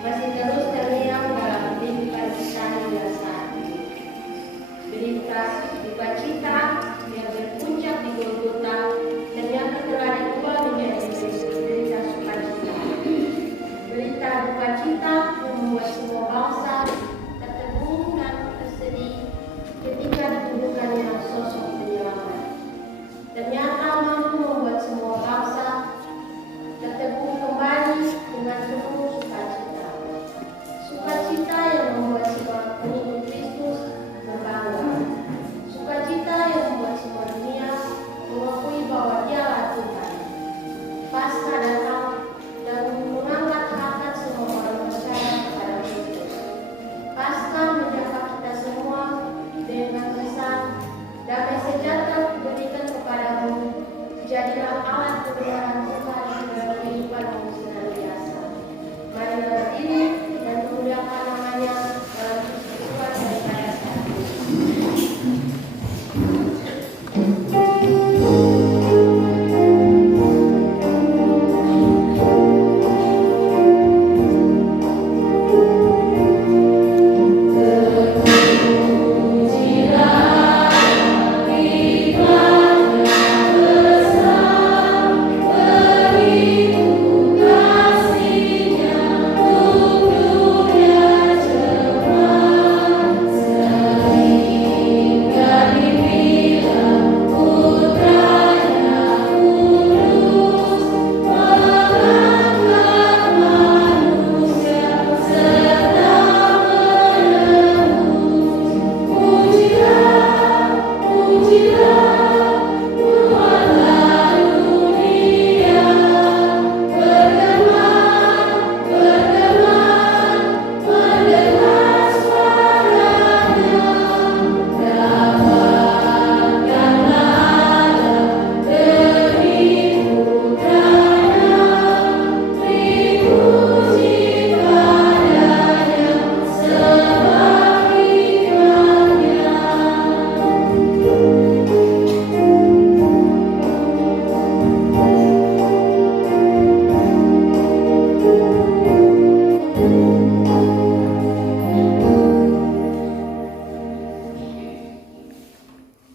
masih terus terngiang dalam berita cita hingga saat ini. Berita duka cita yang berpuncak di Golgota ternyata telah diubah menjadi berita sukacita. Berita duka cita membuat semua bangsa tertegun dan tersedih ketika dituduhkannya sosok penyelamat. Ternyata mampu membuat semua bangsa tertegun kembali dengan penuh sukacita. Sukacita yang membuat semua pengikut Kristus berbangga. Sukacita yang membuat semua dunia mengakui bahwa Dialah Tuhan. Paskah datang dan mengangkat harkat semua orang percaya kepada Kristus. Paskah menjangkau kita semua dengan pesan damai sejahtera diberikan kepadamu. Jadilah alat kebenaran Tuhan dalam kehidupanmu senantiasa. Mari berdiri dan memuliakan namanya dalam kesesuaian daripada saat ini.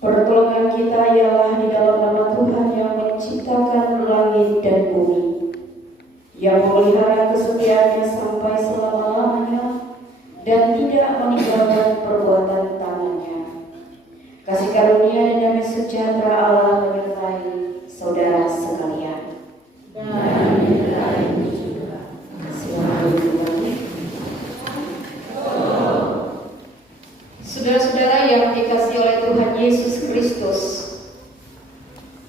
Pertolongan kita ialah di dalam nama Tuhan yang menciptakan langit dan bumi, yang memelihara kesetiaannya sampai selama-lamanya dan tidak meninggalkan perbuatan tangannya. Kasih karunia dan damai sejahtera Allah menyertai saudara sekalian. Dan menyertai juga. Saudara-saudara yang dikasihi oleh Tuhan Yesus Kristus,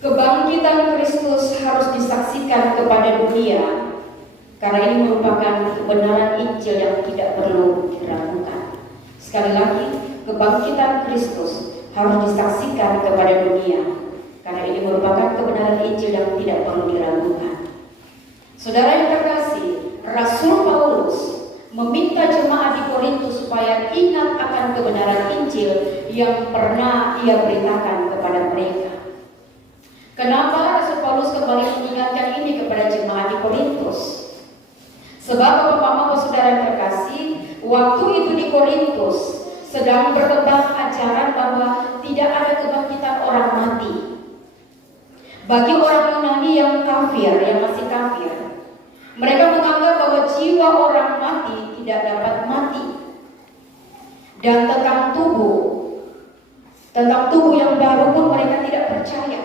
kebangkitan Kristus harus disaksikan kepada dunia, karena ini merupakan kebenaran Injil yang tidak perlu diragukan. Sekali lagi, kebangkitan Kristus harus disaksikan kepada dunia, karena ini merupakan kebenaran Injil yang tidak perlu diragukan. Saudara yang terkasih, Rasul Paulus meminta jemaat di Korintus supaya ingat akan kebenaran Injil yang pernah ia beritakan kepada mereka. Kenapa Rasul Paulus kembali mengingatkan ini kepada jemaat di Korintus? Sebab Bapak-Bapak saudara yang terkasih, waktu itu di Korintus sedang berkembang ajaran bahwa tidak ada kebangkitan orang mati. Bagi orang Yunani yang kafir, yang masih kafir, mereka menganggap bahwa jiwa orang mati tidak dapat mati. Dan tentang tubuh yang baru pun mereka tidak percaya.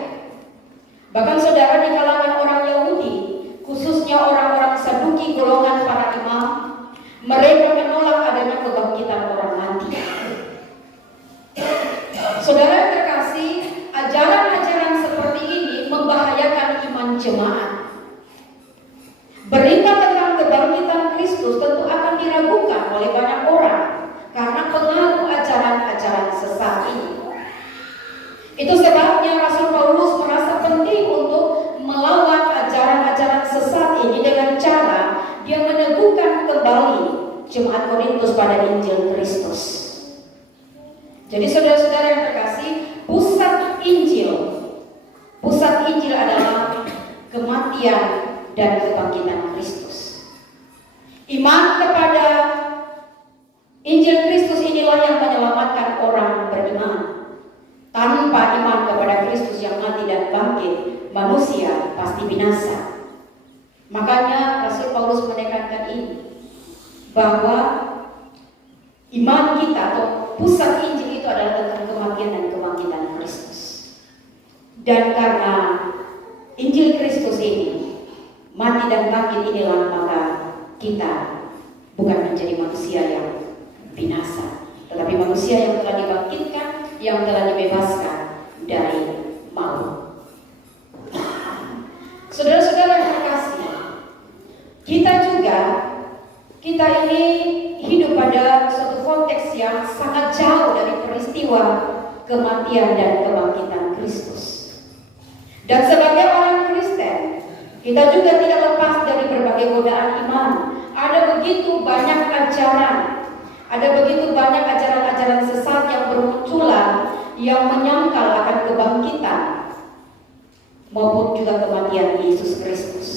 Bahkan saudara, di kalangan orang Yahudi, khususnya orang-orang Saduki golongan para imam, mereka menolak adanya kebangkitan orang mati. Saudara yang terkasih, ajaran-ajaran seperti ini membahayakan iman jemaat. Berita tentang kebangkitan Kristus tentu akan diragukan oleh banyak orang karena pengaruh ajaran-ajaran sesat ini. Itu sebabnya Rasul Paulus merasa penting untuk melawan ajaran-ajaran sesat ini dengan cara dia meneguhkan kembali jemaat Korintus pada Injil Kristus. Jadi saudara-saudara yang terkasih, pusat Injil adalah kematian dan kebangkitan Kristus. Iman kepada Injil Kristus inilah yang menyelamatkan orang beriman. Tanpa iman kepada Kristus yang mati dan bangkit, manusia pasti binasa. Makanya Rasul Paulus menekankan ini, bahwa iman kita atau pusat Injil itu adalah tentang kematian dan kebangkitan Kristus. Dan karena Injil Kristus ini mati dan bangkit inilah, maka kita bukan menjadi manusia yang binasa, tetapi manusia yang telah dibangkitkan, yang telah dibebaskan dari maut. Saudara-saudara yang terkasih, kita ini hidup pada suatu konteks yang sangat jauh dari peristiwa kematian dan kebangkitan Kristus. Dan sebagai orang Kristen, kita juga tidak lepas dari berbagai godaan iman. Ada begitu banyak ajaran, ada begitu banyak ajaran-ajaran sesat yang bermunculan, yang menyangkal akan kebangkitan maupun juga kematian Yesus Kristus.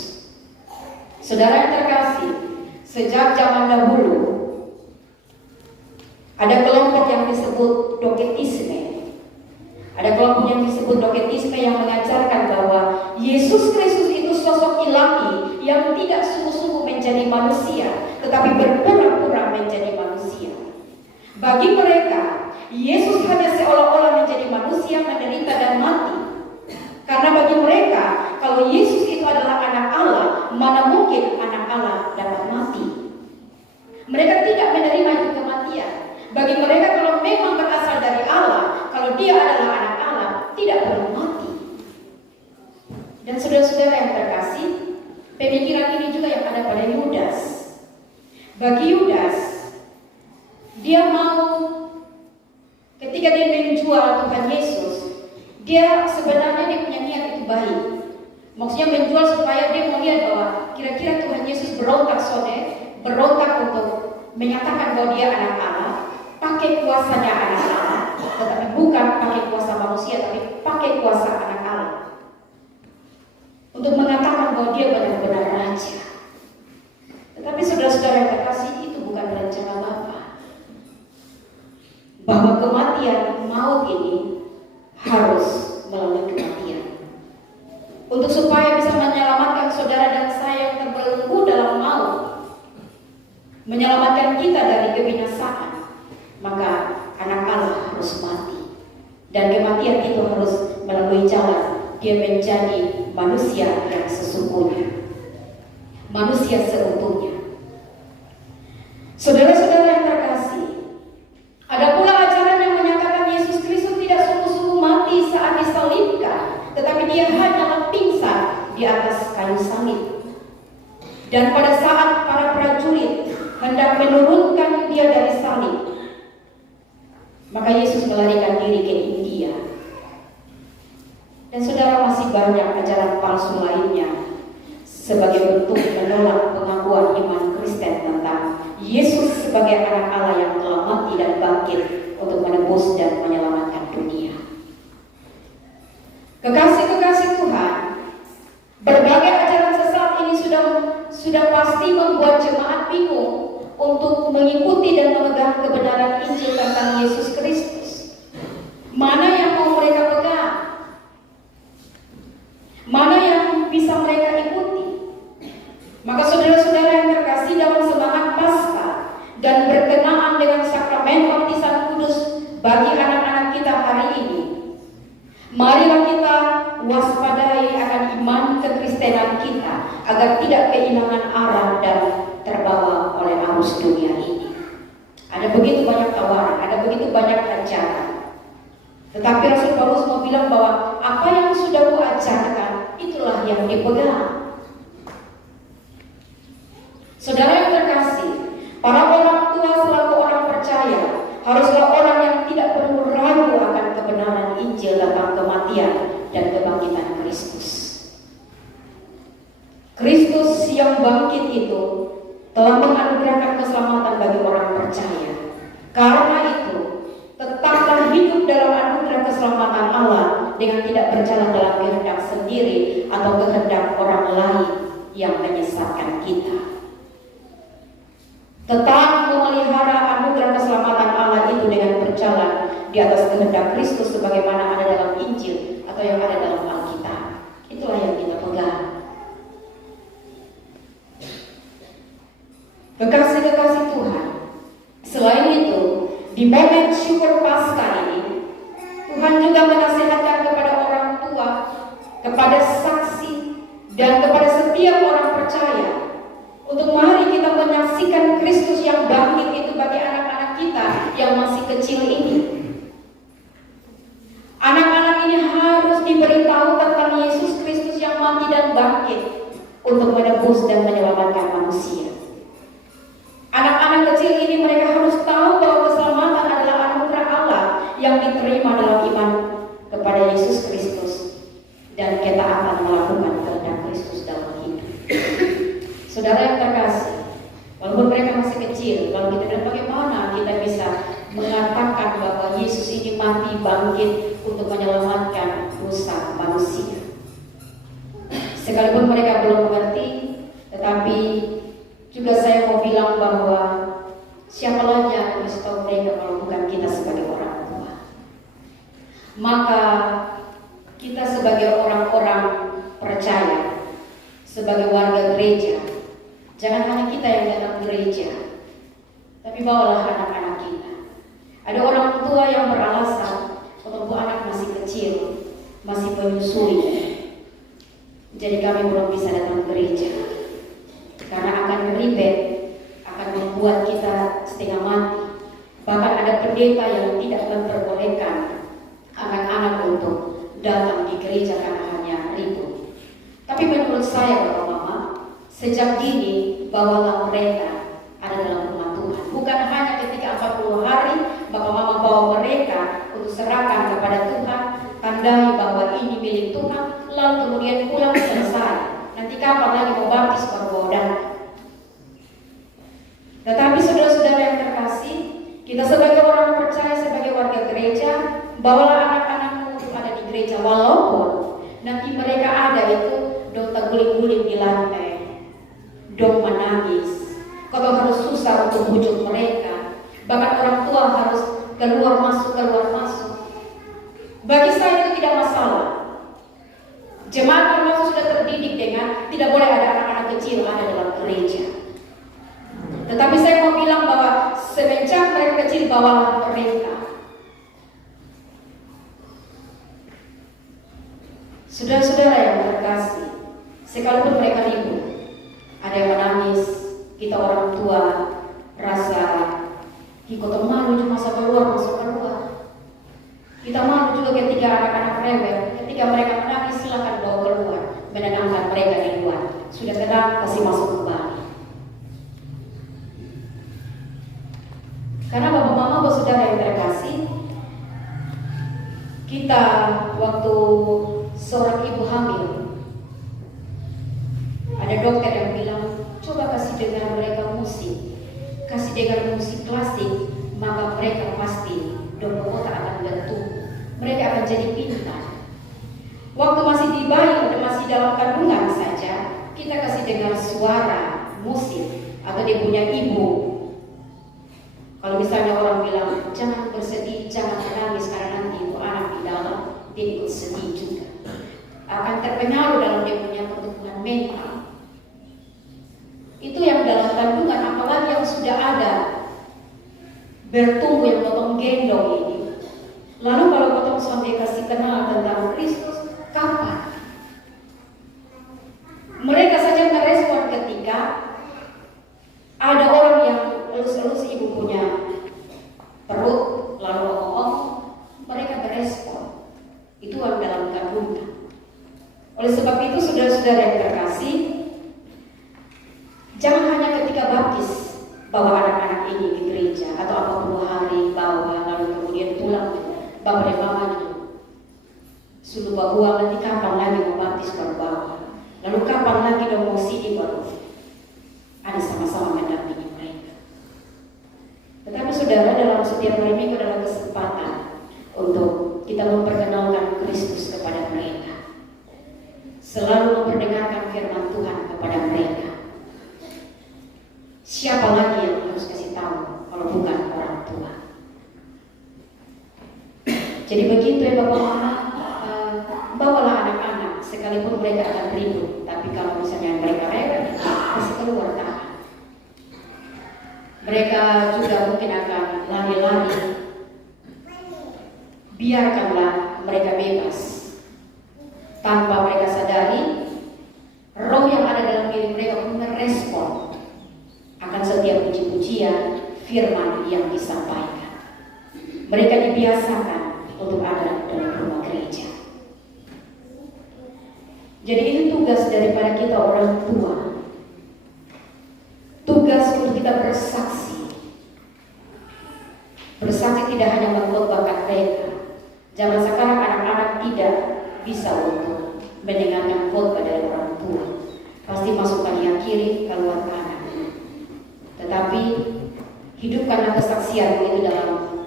Saudara yang terkasih, sejak zaman dahulu ada kelompok yang disebut doketisme. Ada kelompok yang disebut doketisme yang mengajarkan bahwa Yesus Kristus itu sosok ilahi yang tidak sungguh-sungguh menjadi manusia, tetapi berpura-pura menjadi manusia. Bagi mereka, Yesus hanya seolah-olah menjadi manusia, menderita dan mati. Karena bagi mereka, kalau Yesus itu adalah anak Allah, mana mungkin anak Allah dapat mati. Mereka tidak menerima itu kematian. Bagi mereka, kalau memang berasal dari Allah, kalau dia adalah anak Allah, tidak perlu mati. Dan saudara-saudara yang terkasih, pemikiran ini juga yang ada pada Yudas. Bagi Yudas, dia mau, ketika dia menjual Tuhan Yesus, dia sebenarnya dia punya niat itu baik. Maksudnya menjual supaya dia melihat bahwa kira-kira Tuhan Yesus berontak untuk menyatakan bahwa dia anak Allah, pakai kuasanya anak Allah, tetapi bukan pakai kuasa manusia, tapi pakai kuasa anak Allah, untuk mengatakan bahwa dia benar-benar raja. Tetapi saudara-saudara yang terkasih, itu bukan rencana Bapa. Bahwa kematian, maut ini harus melalui kematian. Untuk supaya bisa menyelamatkan saudara dan saya yang terbelenggu dalam maut, menyelamatkan kita dari kebinasaan, maka anak Allah harus mati. Dan kematian itu harus melalui jalan dia menjadi manusia yang sesungguhnya, manusia seutuhnya. Saudara-saudara yang terkasih, ada pula ajaran yang menyatakan Yesus Kristus tidak sungguh-sungguh mati saat disalibkan, tetapi dia hanyalah pingsan di atas kayu salib. Dan pada saat para prajurit hendak menurunkan dia dari salib, maka Yesus melarikan diri ke India. Dan saudara, masih banyak ajaran palsu lainnya sebagai bentuk menolak pengakuan iman Kristen tentang Yesus sebagai anak Allah yang telah mati dan bangkit untuk menebus dan menyelamatkan dunia. Kekasih-kekasih Tuhan, berbagai ajaran sesat ini sudah pasti membuat jemaat bingung untuk mengikuti dan memegang kebenaran Injil tentang Yesus Kristus. Mana yang mau mereka pegang? Mana yang bisa mereka ikuti? Maka saudara-saudara yang terkasih, dalam semangat Paskah dan berkenaan dengan sakramen baptisan kudus bagi anak-anak kita hari ini, marilah kita waspadai akan iman kekristenan kita agar tidak kehilangan arah dan terbawa oleh arus dunia ini. Ada begitu banyak tawaran, ada begitu banyak ajaran. Tetapi Rasul Paulus mau bilang bahwa apa yang sudah kuajarkan, itulah yang dipegang. Saudara yang terkasih, para orang tua selaku orang percaya haruslah orang yang tidak perlu ragu akan kebenaran Injil tentang kematian dan kebangkitan Kristus. Kristus yang bangkit itu telah menganugerahkan keselamatan bagi orang percaya. Karena itu, tetaplah hidup dalam anugerah keselamatan Allah dengan tidak berjalan dalam kehendak sendiri atau kehendak orang lain yang menyesatkan kita. tetap memelihara anugerah keselamatan Allah itu dengan berjalan di atas kehendak Kristus sebagaimana ada dalam Injil atau yang ada dalam Alkitab. Itulah yang kita pegang. Kekasih-kekasih Tuhan, selain itu, di momen syukur Paskah ini, Tuhan juga menasihatkan kepada orang tua, kepada saksi, dan kepada setiap orang percaya untuk mari kita menyaksikan Kristus yang bangkit itu bagi anak-anak kita yang masih kecil ini. Anak-anak ini harus diberitahu tentang Yesus Kristus yang mati dan bangkit untuk menebus dan menyelamatkan manusia. Anak-anak kecil ini mereka harus tahu bahwa keselamatan adalah anugerah Allah yang diterima dalam iman kepada Yesus Kristus, dan kita akan melakukan kehendak Kristus dalam hidup. Saudara yang terkasih, walaupun mereka masih kecil, lalu kita bilang bagaimana kita bisa mengatakan bahwa Yesus ini mati bangkit untuk menyelamatkan dosa manusia. Sekalipun mereka belum mengerti, tetapi juga saya mau bilang bahwa siapa lagi yang harus tahu mereka kalau bukan kita sebagai orang tua. Maka kita sebagai orang-orang percaya, sebagai warga gereja, jangan hanya kita yang datang gereja, tapi bawalah anak-anak kita. Ada orang tua yang beralasan kalau anak masih kecil, masih menyusui, jadi kami belum bisa datang gereja karena akan ribet, akan membuat kita setengah mati. Bahkan ada pendeta yang tidak memperbolehkan anak-anak untuk datang di gereja karena hanya ribut. Tapi menurut saya Bapak Mama, sejak dini bawalah mereka ada dalam rumah Tuhan. Bukan hanya ketika 40 hari Bapak Mama bawa mereka untuk serahkan kepada Tuhan, tandai bahwa ini milik Tuhan, lalu kemudian pulang selesai. Nanti kapan lagi mau baptis baru bawa datang. Tetapi saudara-saudara yang terkasih, kita sebagai orang percaya, sebagai warga gereja, bawalah anak-anakmu untuk ada di gereja, walaupun nanti mereka ada itu dong terguling-guling di lantai, dong menangis, kalau harus susah untuk bujuk mereka, bahkan orang tua harus keluar masuk. Bagi saya itu tidak masalah. Jemaat termasuk sudah terdidik dengan tidak boleh ada anak-anak kecil ada dalam gereja. Tetapi saya mau bilang bahwa semenjak mereka kecil bawalah mereka. Saudara-saudara yang terkasih, sekalipun mereka ribut, ada yang menangis, kita orang tua rasa kita malu cuma masuk keluar. Kita malu juga ketika anak-anak rewel, ketika mereka menangis silakan bawa keluar, menenangkan mereka di luar. Sudah tenang, kasih masuk kembali. Karena Bapak Mama, Bapak Saudara yang terkasih, kita waktu seorang ibu hamil, ada dokter yang bilang, coba kasih dengar mereka musik, kasih dengar musik klasik, maka mereka pasti otak akan bertumbuh, mereka akan jadi pintar. Waktu masih di bayi atau masih dalam kandungan saja, kita kasih dengar suara musik atau dia punya ibu. Kalau misalnya orang bilang jangan bersedih, jangan menangis karena nanti itu anak di dalam dia ikut sedih juga, akan terpengaruh dalam dia punya pertumbuhan mental. Itu yang dalam kandungan, apalagi yang sudah ada bertumbuh yang potong gendong ini. Lalu kalau potong sampai kasih kenal tentang Kristus, kapan? Mereka saja merespon ketika ada orang yang elus-elus ibu punya perut, lalu ngomong, mereka berespon. Itu yang dalam kandungan. Oleh sebab itu, saudara-saudara yang terkasih, jangan hanya ketika baptis bawa anak-anak ini di gereja, atau 40 hari bawa, lalu kemudian pulang bapak dan mama itu sudah bawa, nanti kapan lagi mau baptis baru bawa, lalu kapan lagi dong mau sini baru ada sama-sama mendampingi mereka. Tetapi saudara, dalam setiap hari minggu adalah kesempatan untuk kita memperkenalkan Kristus kepada mereka, selalu memperdengarkan firman Tuhan kepada mereka. Siapa lagi yang harus keluar tahan. Mereka juga mungkin akan lari-lari. Biarkanlah mereka bebas. Tanpa mereka sadari, roh yang ada dalam diri mereka merespon akan setiap puji-pujian firman yang disampaikan. Mereka dibiasakan untuk ada dalam rumah gereja. Jadi itu tugas daripada kita orang tua. Tugas untuk kita bersaksi. Bersaksi tidak hanya mengkhotbahkan mereka. Zaman sekarang anak-anak tidak bisa untuk mendengarkan khotbah dari orang tua. Pasti masukkan yang kiri, keluar kanan. Tetapi hidupkanlah kesaksian itu dalam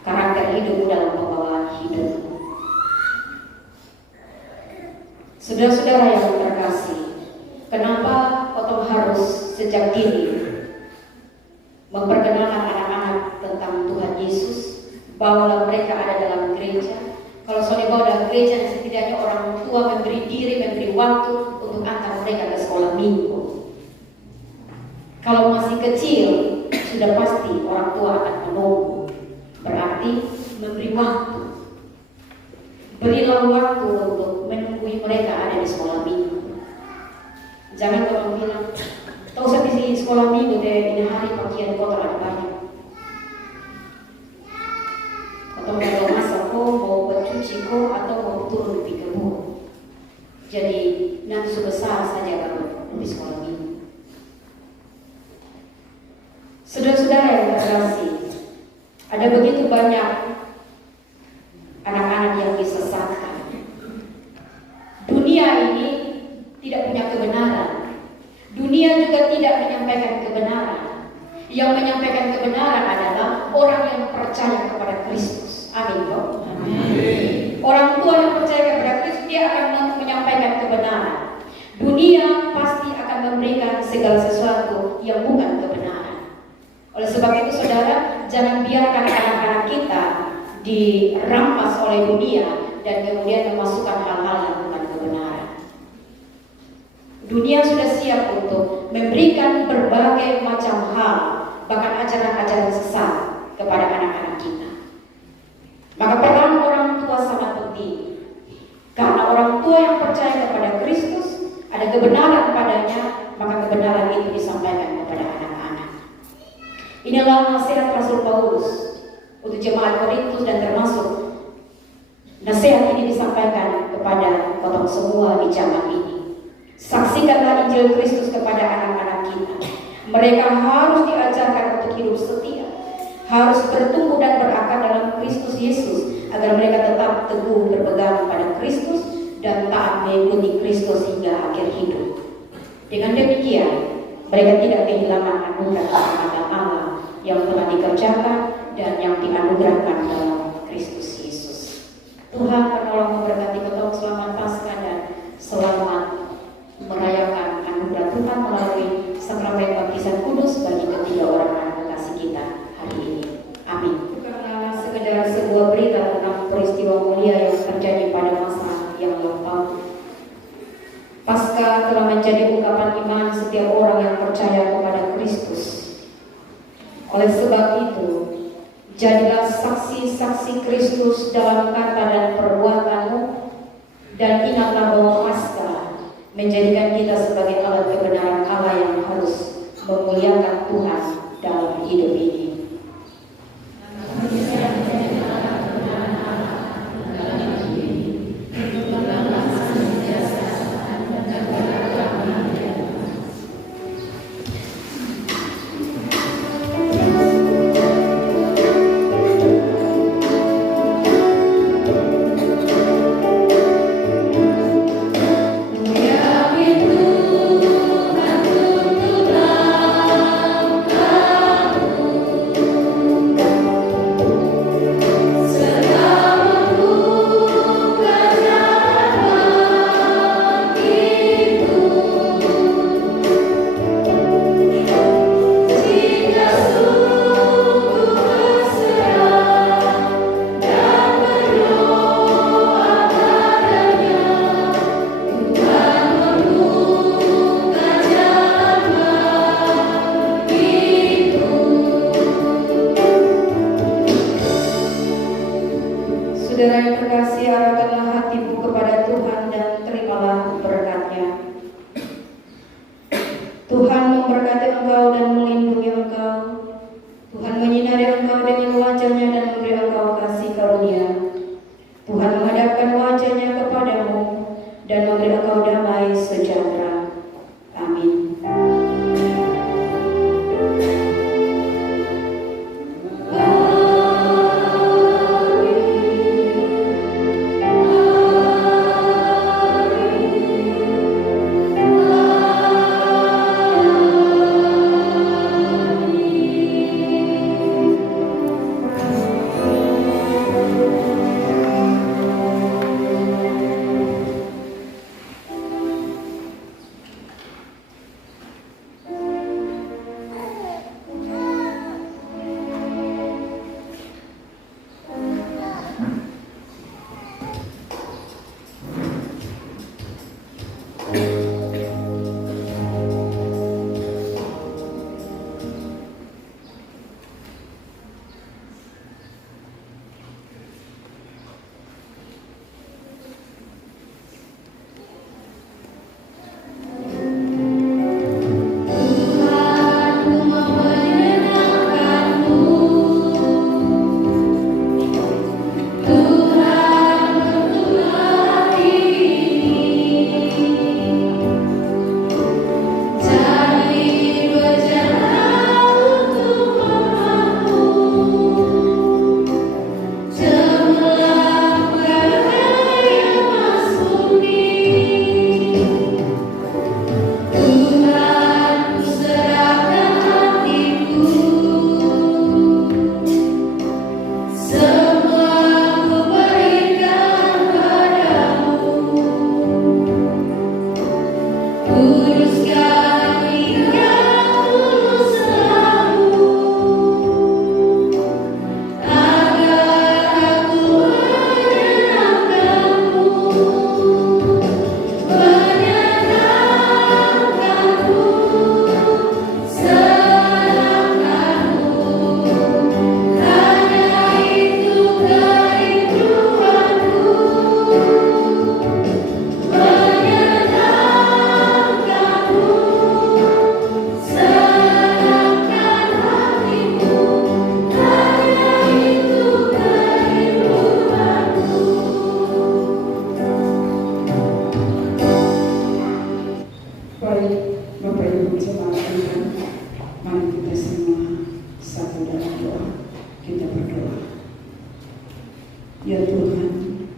karakter hidupmu, dalam pembawaan hidupmu. Saudara-saudara yang terkasih, kenapa Otong harus sejak dini memperkenalkan anak-anak tentang Tuhan Yesus, bahwa mereka ada dalam gereja? Kalau sudah bawa dalam gereja, setidaknya orang tua memberi diri, memberi waktu untuk antar mereka ke sekolah minggu. Kalau masih kecil, sudah pasti orang tua akan menunggu. Berarti memberi waktu. Berilah waktu untuk menunggu mereka ada di sekolah minggu. Jangan kalau bilang, tahu saya di sekolah minggu deh, ini hari pakaian kotor ada banyak. Atau mau masak kok, mau bercuci kok, atau mau turun di kebun. Jadi nanti sebesar saja kalau di sekolah minggu. Saudara-saudara yang terkasih, ada begitu banyak anak-anak yang disesatkan. Dunia ini tidak punya kebenaran. Dunia juga tidak menyampaikan kebenaran. Yang menyampaikan kebenaran adalah orang yang percaya kepada Kristus. Amin, Pak. Orang tua yang percaya kepada Kristus, dia akan menyampaikan kebenaran. Dunia pasti akan memberikan segala sesuatu yang bukan kebenaran. Oleh sebab itu, saudara, jangan biarkan anak-anak kita dirampas oleh dunia dan kemudian memasukkan hal-hal yang bukan kebenaran. Dunia sudah siap untuk memberikan berbagai macam hal, bahkan ajaran-ajaran sesat kepada anak-anak kita. Maka peran orang tua sangat penting. Karena orang tua yang percaya kepada Kristus, ada kebenaran padanya, maka kebenaran itu disampaikan kepada anak-anak. Inilah nasihat Rasul Paulus untuk jemaat Korintus, dan termasuk nasihat ini disampaikan kepada kita semua di zaman ini. Saksikanlah Injil Kristus kepada anak-anak kita. Mereka harus diajarkan untuk hidup setia, harus bertumbuh dan berakar dalam Kristus Yesus, agar mereka tetap teguh berpegang pada Kristus dan taat mengikuti Kristus hingga akhir hidup. Dengan demikian, mereka tidak kehilangan anugerah keselamatan Allah yang telah dikerjakan dan yang dianugerahkan dalam Kristus Yesus. Tuhan menolong memberkati kita. Selamat Paskah dan selamat merayakan anugerah Tuhan melalui sakramen baptisan kudus bagi ketiga orang anak kekasih kita hari ini. Amin. Bukanlah sekedar sebuah berita tentang peristiwa mulia yang terjadi pada masa yang lampau. Paskah telah menjadi ungkapan iman setiap orang yang percaya kepada Kristus. Oleh sebab itu, jadilah saksi-saksi Kristus dalam kata dan perbuatanmu, dan ingatlah bahwa Paskah menjadikan kita sebagai alat kebenaran Allah yang harus memuliakan Tuhan dalam hidup ini. Tuhan Tuhan memberkati engkau dan melindungi engkau. Tuhan menyinari engkau dengan wajah-Nya dan memberi engkau kasih karunia. Tuhan menghadapkan wajah-Nya kepadamu dan memberi engkau damai sejahtera. Amin. Ya Tuhan,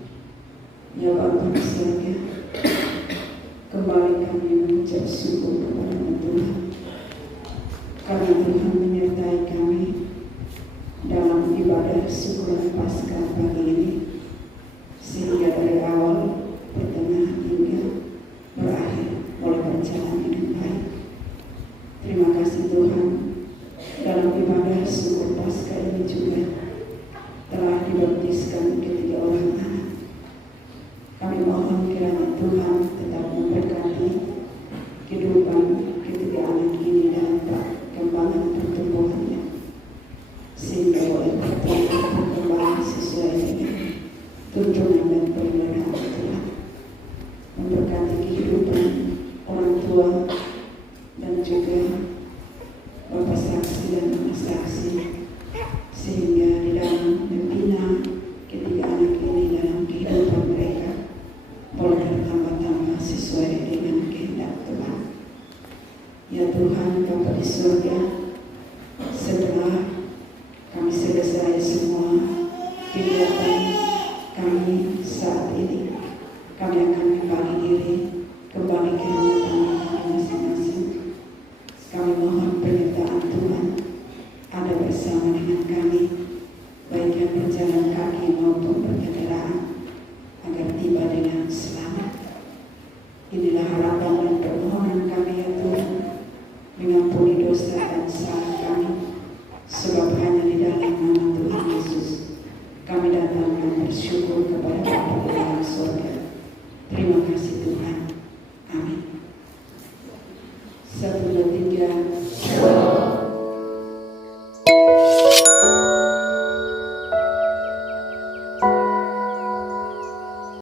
ya Bapa di surga, kembali kami mengucap syukur kepada Tuhan, karena Tuhan menyertai kami dalam ibadah syukuran Paskah pagi ini, sehingga dari awal, pertengahan hingga berakhir boleh berjalan dengan baik. Terima kasih Tuhan, dalam ibadah syukur Paskah ini juga telah dibaptiskan ketiga orang anak. Kami mohon kiranya Tuhan tetap memberkati kehidupan ketiga anak ini dalam perkembangan pertumbuhannya, sehingga boleh berkembang sesuai dengan tuntunan dan pemeliharaan Tuhan. Memberkati kehidupan orang tua dan juga Bapak saksi dan Mama saksi, sehingga di dalam membina ketiga anak ini dalam kehidupan mereka boleh bertambah-tambah sesuai dengan kehendak Tuhan. Ya Tuhan, Bapa di surga, setelah kami selesai semua kegiatan kami saat ini, kami akan kembali diri